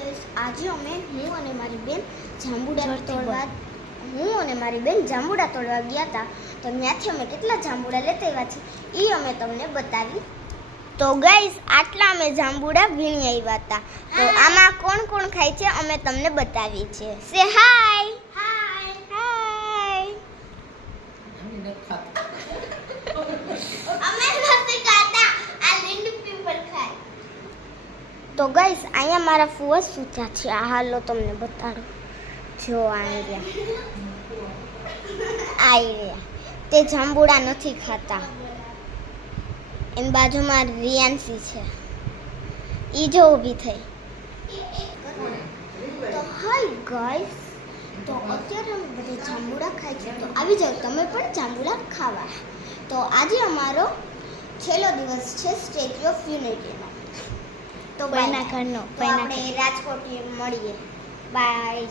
Guys આજે હું અને મારી બેન જાંબુડા તોડવા ગયા હતા. તો ત્યાંથી અમે કેટલા જાંબુડા લેતા આવ્યા છીએ એ અમે તમને બતાવી. તો ગાઈસ આટલા અમે જાંબુડા વીણી આવ્યા હતા. તો આમાં કોણ કોણ ખાય છે અમે તમને બતાવી છે. સે હાય. હાય હાય. અમે નથી ખાતા, આ લીંડુ પીપલ ખાય. તો ગાઈસ અહીંયા મારા ફુવા સૂતા છે. આ હાલો તમને બતાડું. જો આવી રહ્યા તે જાંબુડા નથી ખાતા. એની બાજુમાં રિયાન્સી છે, ઈ જો ઊભી થઈ. તો હાય ગાઈસ, તો અત્યારે અમે બધા જાંબુડા ખાય છે. તો આવી જાવ તમે પણ જાંબુડા ખાવા. તો આજે અમારો છેલ્લો દિવસ છે સ્ટેચ્યુ ઓફ યુનિટીનો. તો બૈના ઘરનો આપણે રાજકોટ મળીએ. બાય.